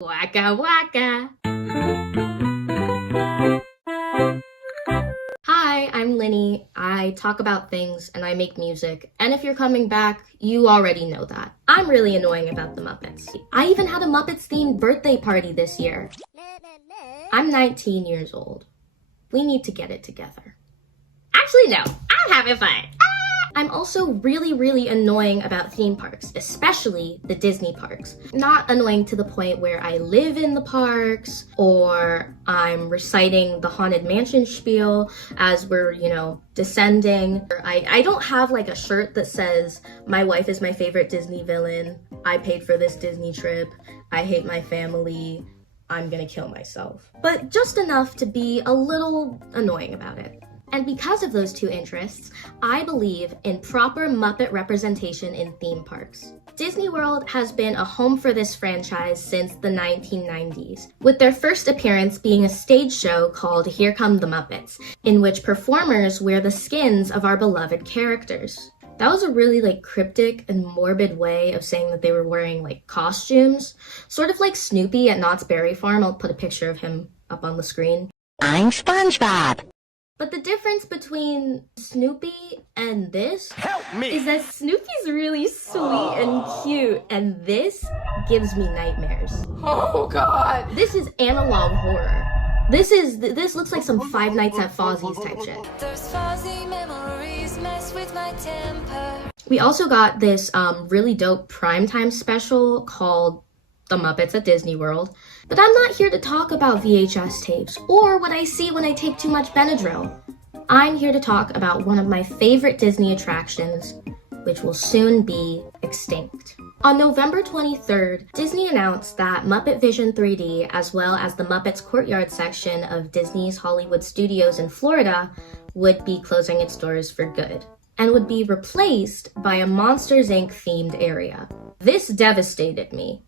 Waka waka. Hi, I'm Linny. I talk about things and I make music. And if you're coming back, you already know that. I'm really annoying about the Muppets. I even had a Muppets-themed birthday party this year. I'm 19 years old. We need to get it together. Actually, no. I'm having fun. I'm also really annoying about theme parks, especially the Disney parks. Not annoying to the point where I live in the parks or I'm reciting the Haunted Mansion spiel as we're, descending. I don't have like a shirt that says, my wife is my favorite Disney villain, I paid for this Disney trip, I hate my family, I'm gonna kill myself. But just enough to be a little annoying about it. And because of those two interests, I believe in proper Muppet representation in theme parks. Disney World has been a home for this franchise since the 1990s, with their first appearance being a stage show called Here Come the Muppets, in which performers wear the skins of our beloved characters. That was a really cryptic and morbid way of saying that they were wearing costumes, sort of like Snoopy at Knott's Berry Farm. I'll put a picture of him up on the screen. I'm SpongeBob. But the difference between Snoopy and this is that Snoopy's really sweet and cute, and this gives me nightmares. Oh God! This is analog horror. This looks like some Five Nights at Fozzie's type shit. Those fuzzy memories mess with my temper. We also got this really dope primetime special called The Muppets at Disney World. But I'm not here to talk about VHS tapes or what I see when I take too much Benadryl. I'm here to talk about one of my favorite Disney attractions, which will soon be extinct. On November 23rd, Disney announced that MUPPETVISION3D, as well as the Muppets Courtyard section of Disney's Hollywood Studios in Florida, would be closing its doors for good and would be replaced by a Monsters, Inc. themed area. This devastated me.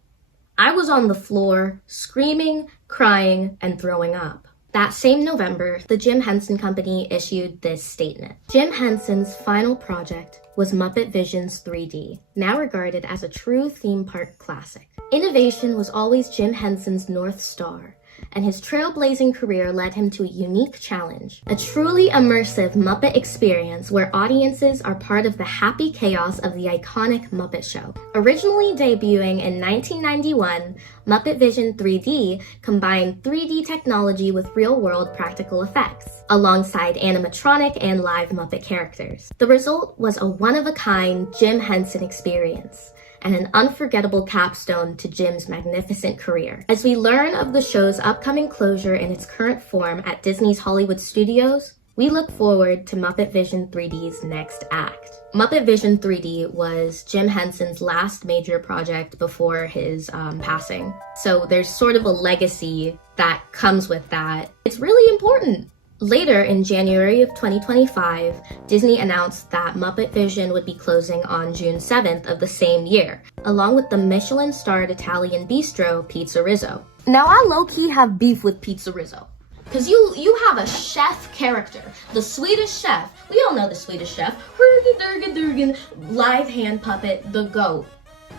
I was on the floor, screaming, crying, and throwing up. That same November, the Jim Henson Company issued this statement. Jim Henson's final project was MUPPETVISION3D, now regarded as a true theme park classic. Innovation was always Jim Henson's North Star, and his trailblazing career led him to a unique challenge, a truly immersive Muppet experience where audiences are part of the happy chaos of the iconic Muppet Show. Originally debuting in 1991, MUPPETVISION3D combined 3D technology with real-world practical effects, alongside animatronic and live Muppet characters. The result was a one-of-a-kind Jim Henson experience, and an unforgettable capstone to Jim's magnificent career. As we learn of the show's upcoming closure in its current form at Disney's Hollywood Studios, we look forward to MUPPETVISION3D's next act. MUPPETVISION3D was Jim Henson's last major project before his passing. So there's sort of a legacy that comes with that. It's really important. Later, in January of 2025, Disney announced that MUPPETVISION would be closing on June 7th of the same year, along with the Michelin-starred Italian bistro Pizza Rizzo. Now, I low-key have beef with Pizza Rizzo, because you have a chef character, the Swedish chef. We all know the Swedish chef, Hergen, live hand puppet, the goat.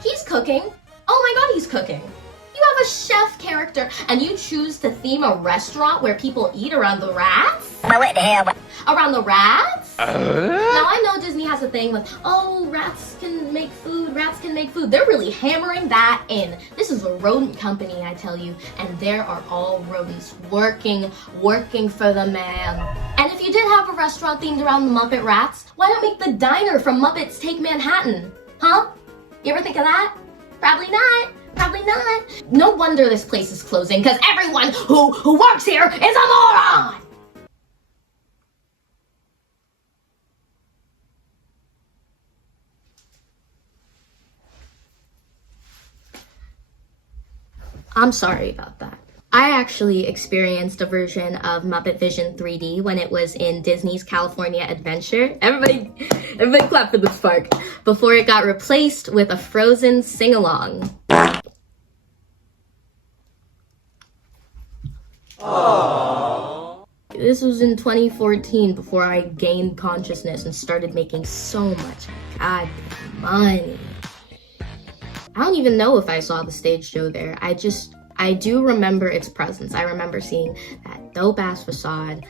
He's cooking. Oh my God, he's cooking. You have a chef character, and you choose to theme a restaurant where people eat around the rats? Around the rats? Now, I know Disney has a thing with, rats can make food. They're really hammering that in. This is a rodent company, I tell you, and there are all rodents working for the man. And if you did have a restaurant themed around the Muppet rats, why not make the diner from Muppets Take Manhattan? Huh? You ever think of that? Probably not. Probably not. No wonder this place is closing, because everyone who works here is a moron! I'm sorry about that. I actually experienced a version of MUPPETVISION3D when it was in Disney's California Adventure. Everybody clap for this park. Before it got replaced with a Frozen sing-along. Aww. This was in 2014 before I gained consciousness and started making so much goddamn money. I don't even know if I saw the stage show there. I I do remember its presence. I remember seeing that dope-ass facade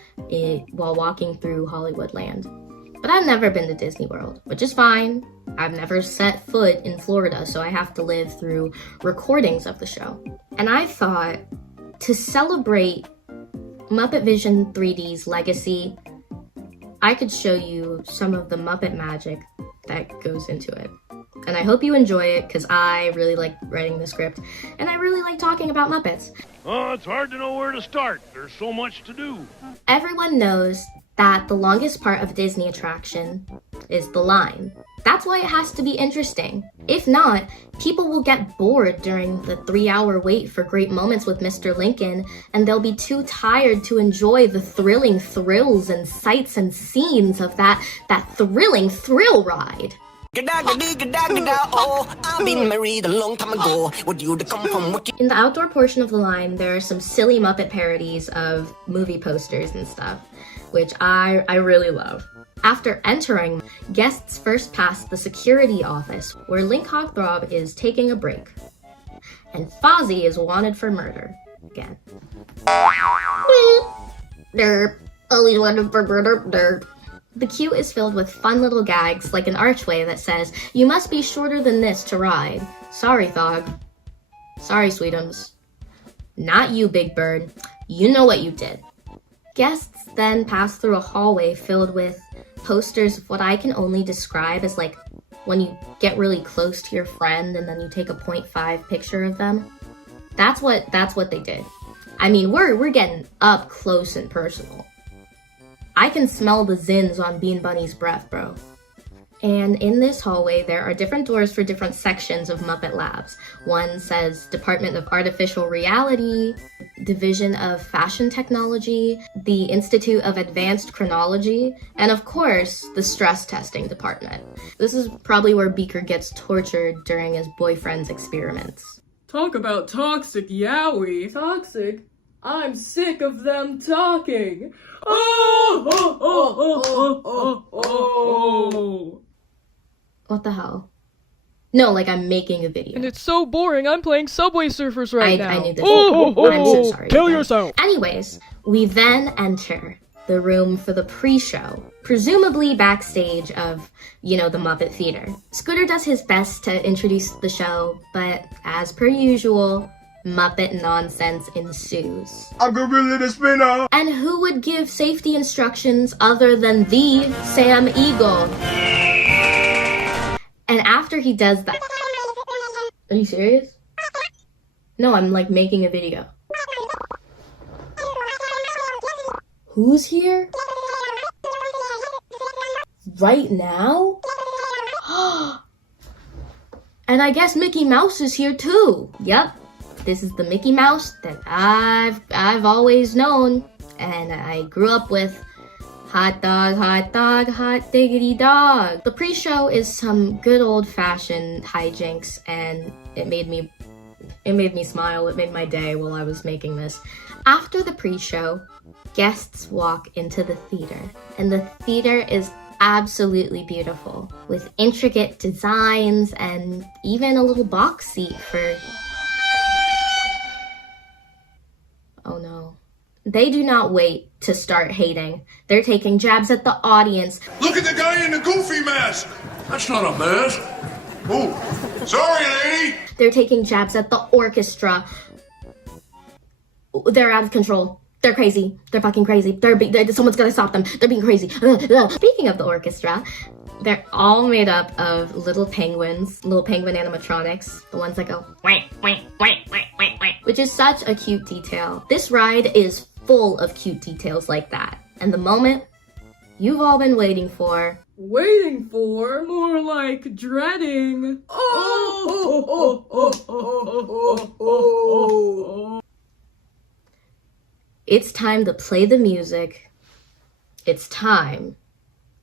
while walking through Hollywoodland. But I've never been to Disney World, which is fine. I've never set foot in Florida, so I have to live through recordings of the show. And I thought, to celebrate MuppetVision3D's legacy, I could show you some of the Muppet magic that goes into it. And I hope you enjoy it, because I really like writing the script, and I really like talking about Muppets. Oh, it's hard to know where to start. There's so much to do. Everyone knows that the longest part of a Disney attraction is the line. That's why it has to be interesting. If not, people will get bored during the 3-hour wait for great moments with Mr. Lincoln, and they'll be too tired to enjoy the thrilling thrills and sights and scenes of that thrilling thrill ride. Oh, I've been married a long time ago. Would you come from what? In the outdoor portion of the line, there are some silly Muppet parodies of movie posters and stuff, which I really love. After entering, guests first pass the security office, where Link Hogthrob is taking a break. And Fozzie is wanted for murder. Again. Derp. Always wanted for murder. Derp. The queue is filled with fun little gags, like an archway that says, "You must be shorter than this to ride." Sorry, Thog. Sorry, Sweetums. Not you, Big Bird. You know what you did. Guests then pass through a hallway filled with posters of what I can only describe as like when you get really close to your friend and then you take a 0.5 picture of them. That's what they did. I mean, we're getting up close and personal. I can smell the zins on Bean Bunny's breath, bro. And in this hallway, there are different doors for different sections of Muppet Labs. One says Department of Artificial Reality, Division of Fashion Technology, the Institute of Advanced Chronology, and of course, the Stress Testing Department. This is probably where Beaker gets tortured during his boyfriend's experiments. Talk about toxic, yowie. Toxic? I'm sick of them talking. Oh. What the hell? No, like I'm making a video. And it's so boring, I'm playing Subway Surfers right now. I knew this. I'm so sorry. Kill yourself. Anyways, we then enter the room for the pre-show, presumably backstage of, the Muppet Theater. Scooter does his best to introduce the show, but as per usual, Muppet nonsense ensues. I'm gorilla the spinner. And who would give safety instructions other than the Sam Eagle? And after he does that... Are you serious? No, I'm like making a video. Who's here? Right now? And I guess Mickey Mouse is here too. Yep. This is the Mickey Mouse that I've always known, and I grew up with. Hot dog, hot diggity dog. The pre-show is some good old-fashioned hijinks, and it made me smile. It made my day while I was making this. After the pre-show, guests walk into the theater, and the theater is absolutely beautiful, with intricate designs and even a little box seat for... Oh no. They do not wait to start hating. They're taking jabs at the audience. Look at the guy in the goofy mask. That's not a mask. Oh, sorry, lady. They're taking jabs at the orchestra. They're out of control. They're crazy. They're fucking crazy. Someone's gonna stop them. They're being crazy. Speaking of the orchestra, they're all made up of little penguin animatronics. The ones that go, which is such a cute detail. This ride is full of cute details like that. And the moment you've all been waiting for. Waiting for? More like dreading. It's time to play the music. It's time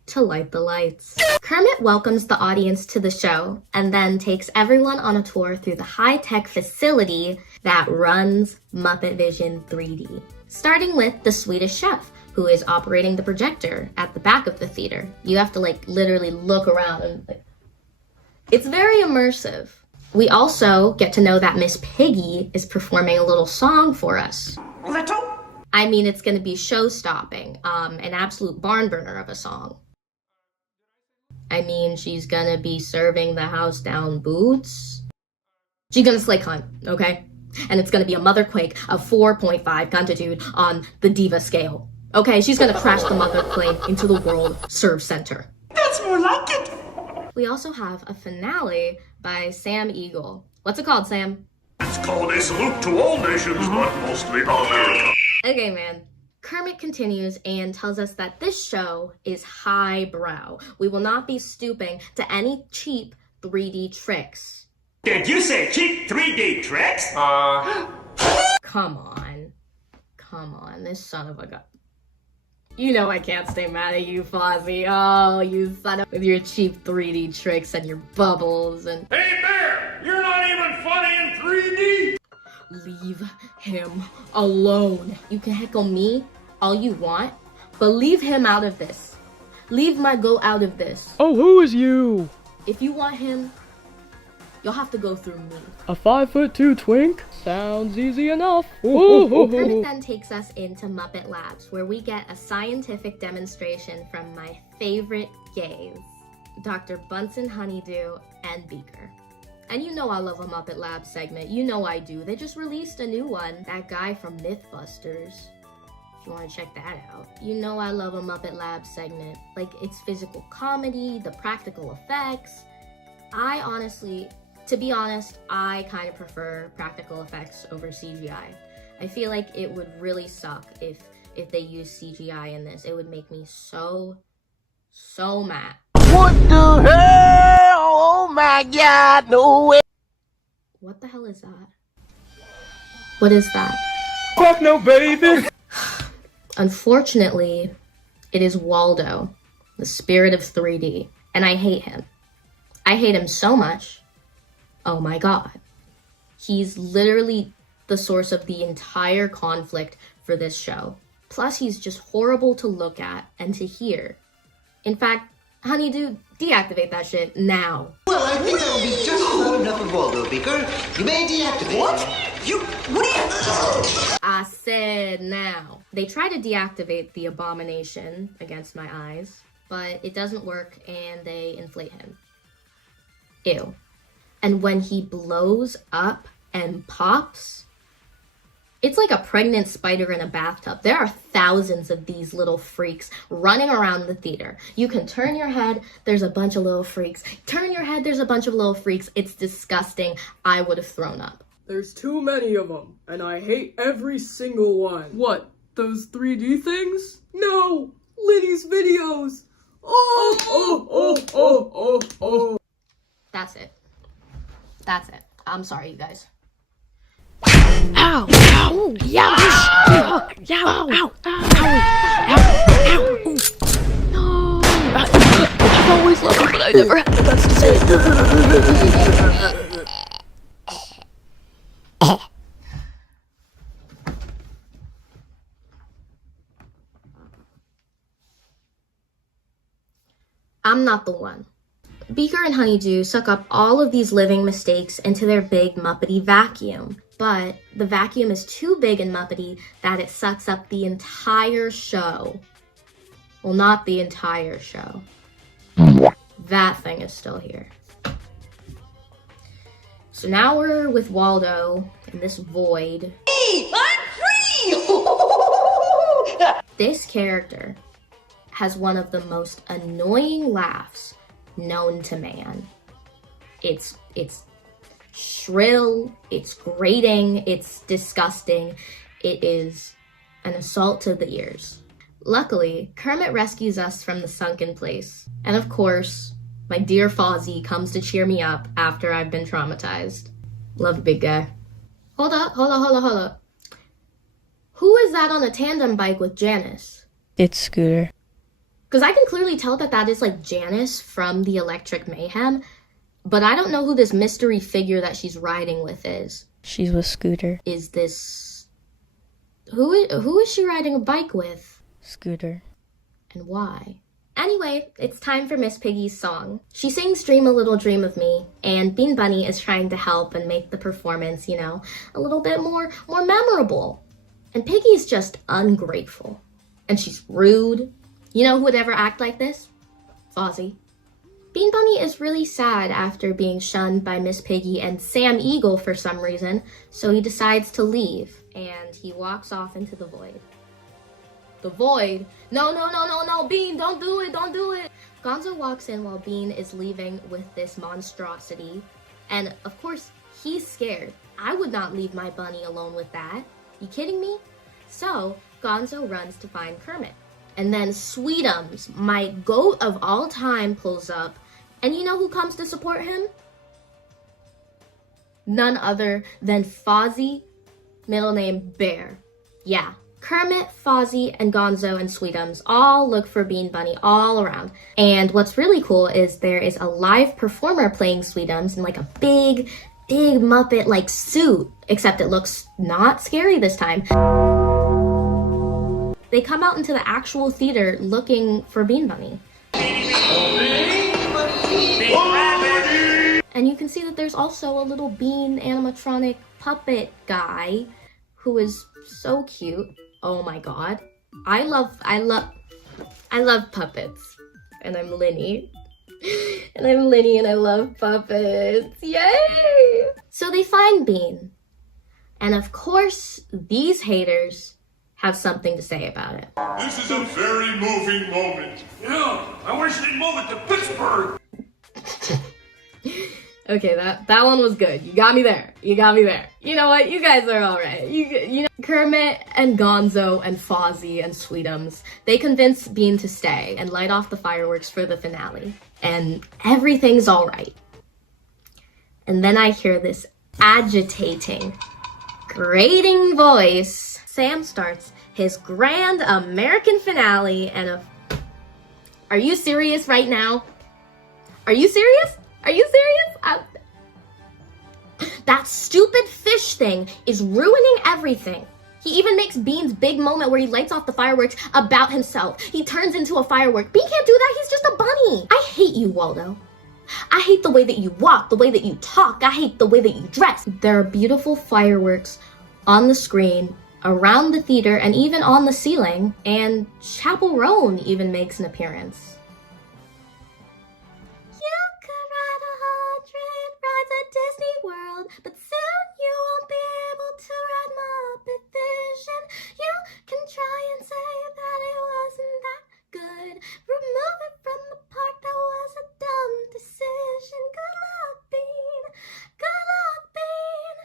to light the lights. Kermit welcomes the audience to the show and then takes everyone on a tour through the high-tech facility that runs MuppetVision3D. Starting with the Swedish chef, who is operating the projector at the back of the theater. You have to literally look around and it's very immersive. We also get to know that Miss Piggy is performing a little song for us. I mean, it's going to be show-stopping, an absolute barn burner of a song. I mean, she's going to be serving the house down boots. She's going to slay cunt, okay? And it's going to be a mother quake of 4.5 cuntitude on the diva scale. Okay, she's going to crash the mother plane into the World Serve Center. That's more like it. We also have a finale by Sam Eagle. What's it called, Sam? It's called A Salute to All Nations, but mostly America. Okay, man. Kermit continues and tells us that this show is highbrow. We will not be stooping to any cheap 3D tricks. Did you say cheap 3D tricks? Come on. Come on, this son of a gun. You know I can't stay mad at you, Fozzie. Oh, you son of... with your cheap 3D tricks and your bubbles and... Hey, Bear! You're not even funny in 3D! Leave him alone. You can heckle me all you want, but leave him out of this. Leave my goat out of this. Oh, who is you? If you want him, you'll have to go through me. A 5'2" twink? Sounds easy enough. Kermit then takes us into Muppet Labs, where we get a scientific demonstration from my favorite gays, Dr. Bunsen Honeydew and Beaker. And you know I love a Muppet Labs segment. You know I do. They just released a new one. That guy from Mythbusters. If you want to check that out. You know I love a Muppet Labs segment. Like, it's physical comedy, the practical effects. I honestly... to be honest, I kind of prefer practical effects over CGI. I feel like it would really suck if they used CGI in this. It would make me so mad. What the hell? Oh my god, no way. What the hell is that? What is that? Fuck no, baby! Unfortunately, it is Waldo, the spirit of 3D, and I hate him. I hate him so much. Oh my god. He's literally the source of the entire conflict for this show. Plus, he's just horrible to look at and to hear. In fact, Honeydew, deactivate that shit now. Well, I think that will be just about enough of Waldo, Beaker. You may deactivate. What? What are you... I said now. They try to deactivate the abomination against my eyes, but it doesn't work and they inflate him. Ew. And when he blows up and pops, it's like a pregnant spider in a bathtub. There are thousands of these little freaks running around the theater. You can turn your head, there's a bunch of little freaks. Turn your head, there's a bunch of little freaks. It's disgusting. I would have thrown up. There's too many of them, and I hate every single one. What, those 3D things? No! Liddy's videos! Oh! That's it. That's it. I'm sorry, you guys. Ow! Ow! Yeah! Ow! Ow! Ow! No! I've always loved it, but I never had the guts to say it. I'm not the one. Beaker and Honeydew suck up all of these living mistakes into their big Muppety vacuum. But the vacuum is too big and Muppety that it sucks up the entire show. Well, not the entire show. That thing is still here. So now we're with Waldo in this void. Hey, I'm free! This character has one of the most annoying laughs known to man. It's shrill, it's grating, it's disgusting. It is an assault to the ears. Luckily, Kermit rescues us from the sunken place. And of course, my dear Fozzie comes to cheer me up after I've been traumatized. Love you, big guy. Hold up. Who is that on a tandem bike with Janice? It's Scooter. Because I can clearly tell that is like Janice from the Electric Mayhem, but I don't know who this mystery figure that she's riding with is. She's with Scooter. Is this... Who is she riding a bike with? Scooter. And why? Anyway, it's time for Miss Piggy's song. She sings Dream a Little Dream of Me, and Bean Bunny is trying to help and make the performance, a little bit more memorable. And Piggy's just ungrateful. And she's rude. You know who would ever act like this? Fozzie. Bean Bunny is really sad after being shunned by Miss Piggy and Sam Eagle for some reason, so he decides to leave, and he walks off into the void. The void? No, Bean, don't do it. Gonzo walks in while Bean is leaving with this monstrosity, and of course, he's scared. I would not leave my bunny alone with that. You kidding me? So, Gonzo runs to find Kermit. And then Sweetums, my goat of all time, pulls up. And you know who comes to support him? None other than Fozzie, middle name Bear. Yeah, Kermit, Fozzie, and Gonzo and Sweetums all look for Bean Bunny all around. And what's really cool is there is a live performer playing Sweetums in like a big Muppet-like suit, except it looks not scary this time. They come out into the actual theater looking for Bean Bunny. And you can see that there's also a little Bean animatronic puppet guy who is so cute. Oh my god. I love puppets. And I'm Linny. And I love puppets. Yay! So they find Bean. And of course, these haters have something to say about it. This is a very moving moment. Yeah, I wish they'd move it to Pittsburgh. Okay, that one was good. You got me there. You know what? You guys are all right. You know, Kermit and Gonzo and Fozzie and Sweetums, they convince Bean to stay and light off the fireworks for the finale. And everything's all right. And then I hear this agitating, grating voice. Sam starts his grand American finale, and are you serious right now? Are you serious? That stupid fish thing is ruining everything. He even makes Bean's big moment where he lights off the fireworks about himself. He turns into a firework. Bean can't do that, he's just a bunny. I hate you, Waldo. I hate the way that you walk, the way that you talk. I hate the way that you dress. There are beautiful fireworks on the screen, around the theater, and even on the ceiling, and Chapel Roan even makes an appearance. You could ride 100 rides at Disney World, but soon you won't be able to ride Muppetvision. You can try and say that it wasn't that good. Remove it from the park, that was a dumb decision. Good luck, Bean. Good luck, Bean.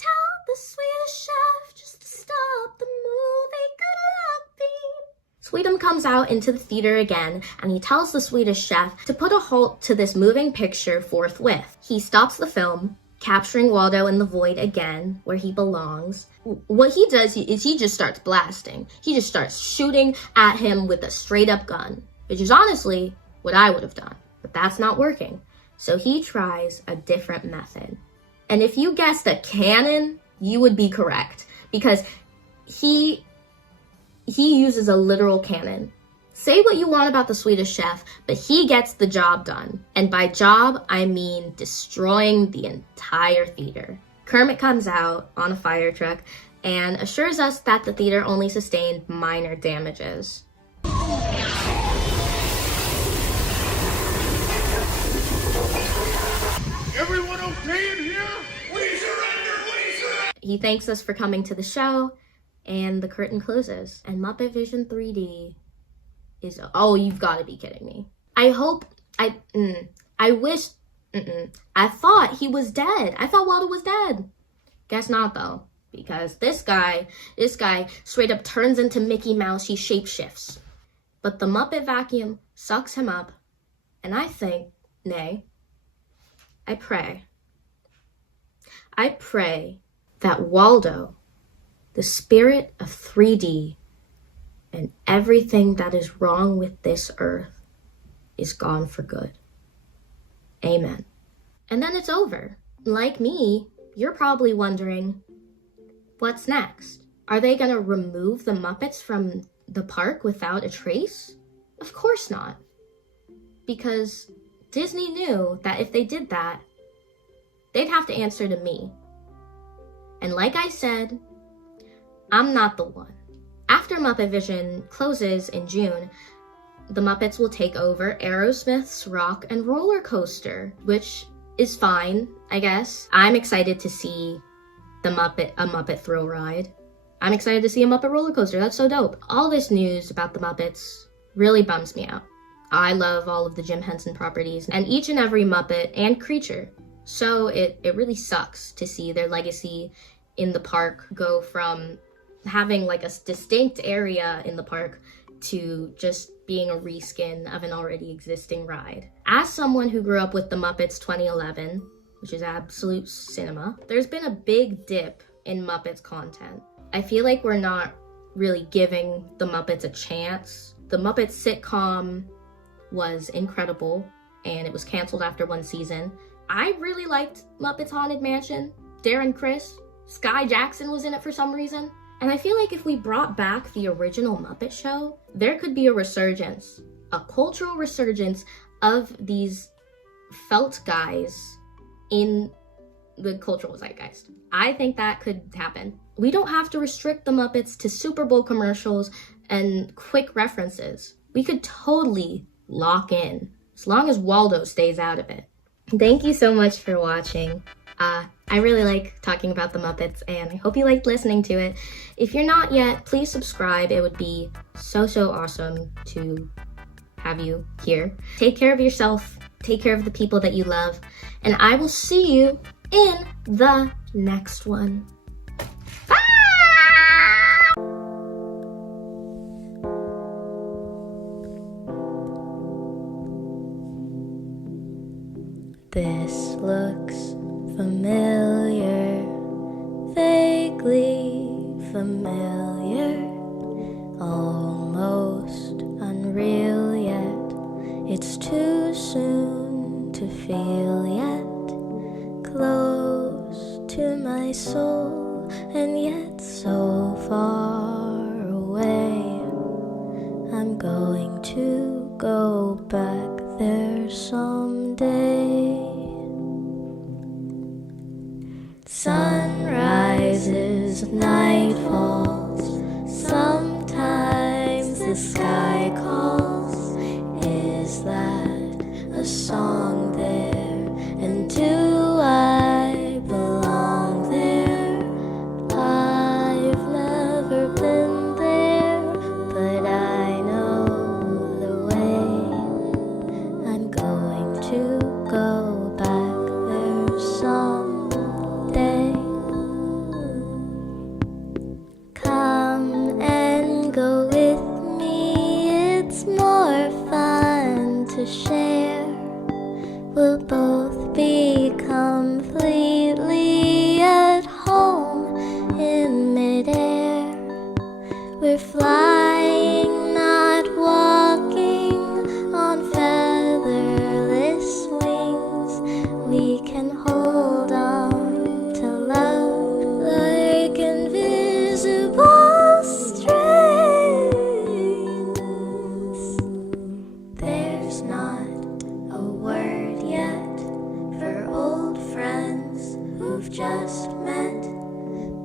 Tell the Swedish chef just to stop the movie. Good luck, Bean. Sweetum comes out into the theater again, and he tells the Swedish chef to put a halt to this moving picture forthwith. He stops the film, capturing Waldo in the void again, where he belongs. What he does is he just starts blasting. He just starts shooting at him with a straight-up gun, which is honestly what I would have done, but that's not working. So he tries a different method. And if you guessed a cannon, you would be correct, because he uses a literal cannon. Say what you want about the Swedish chef, but he gets the job done. And by job, I mean destroying the entire theater. Kermit comes out on a fire truck and assures us that the theater only sustained minor damages. Everyone okay in here? We surrender! He thanks us for coming to the show, and the curtain closes. And Muppetvision3D is, oh, you've got to be kidding me. I thought he was dead. I thought Waldo was dead. Guess not, though, because this guy straight up turns into Mickey Mouse. He shapeshifts. But the Muppet vacuum sucks him up, and I think, nay, I pray that Waldo, the spirit of 3D, and everything that is wrong with this earth is gone for good. Amen. And then it's over. Like me, you're probably wondering, what's next? Are they gonna remove the Muppets from the park without a trace? Of course not. Because Disney knew that if they did that, they'd have to answer to me. And like I said, I'm not the one. After Muppetvision closes in June, the Muppets will take over Aerosmith's Rock and Roller Coaster, which is fine, I guess. I'm excited to see a Muppet thrill ride. I'm excited to see a Muppet roller coaster. That's so dope. All this news about the Muppets really bums me out. I love all of the Jim Henson properties and each and every Muppet and creature. So it really sucks to see their legacy in the park go from having like a distinct area in the park to just being a reskin of an already existing ride. As someone who grew up with the Muppets 2011, which is absolute cinema, there's been a big dip in Muppets content. I feel like we're not really giving the Muppets a chance. The Muppets sitcom was incredible, and it was canceled after one season. I really liked Muppets Haunted Mansion. Darren Criss, Sky Jackson was in it for some reason. And I feel like if we brought back the original Muppet Show, there could be a resurgence, a cultural resurgence of these felt guys in the cultural zeitgeist. I think that could happen. We don't have to restrict the Muppets to Super Bowl commercials and quick references. We could totally lock in, as long as Waldo stays out of it. Thank you so much for watching. I really like talking about the Muppets, and I hope you liked listening to it. If you're not yet, please subscribe. It would be so awesome to have you here. Take care of yourself, take care of the people that you love, and I will see you in the next one. This looks familiar, vaguely familiar, almost unreal yet. It's too soon to feel yet, close to my soul, and yet so far away. I'm going to go back there someday. Sun rises, night falls, sometimes the sky calls. Is that a song there? And do I belong there? I've never been there, but I know the way. I'm going to go back there someday. Come and go with me, it's more fun to share. We'll both be completely at home in midair. We're flying, not walking on featherless wings. We can hold on to love like invisible strings. There's not a word yet for old friends who've just met.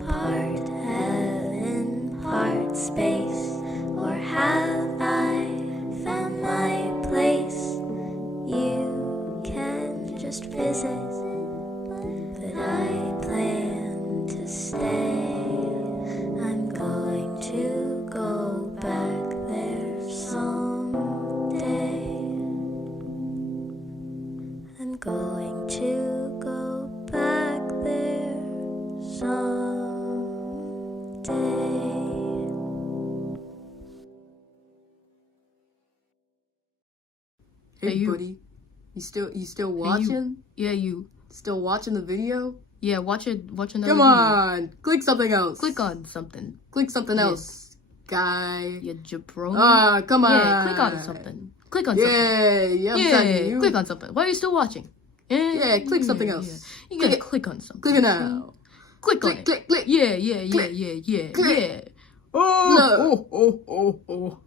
Part heaven, part space, or have I found my place? You can just visit, but I plan to stay. I'm going to go back there someday. I'm going to go back there someday. Hey, Hey, you. buddy, you still watching? Yeah, you. Still watching the video? Yeah, watch another Come video. on, click something else. Click on something. Click something Yeah. else, guy. You jabroni. Ah, come on. Yeah, click on something. Click on something. Yeah, I'm talking you. Click on something. Why are you still watching? Yeah, click something else. Yeah. You gotta Click it. click on something. Click it now. Click on Click, it. click, click. Yeah. Click. Yeah. Click. Yeah. Oh, oh.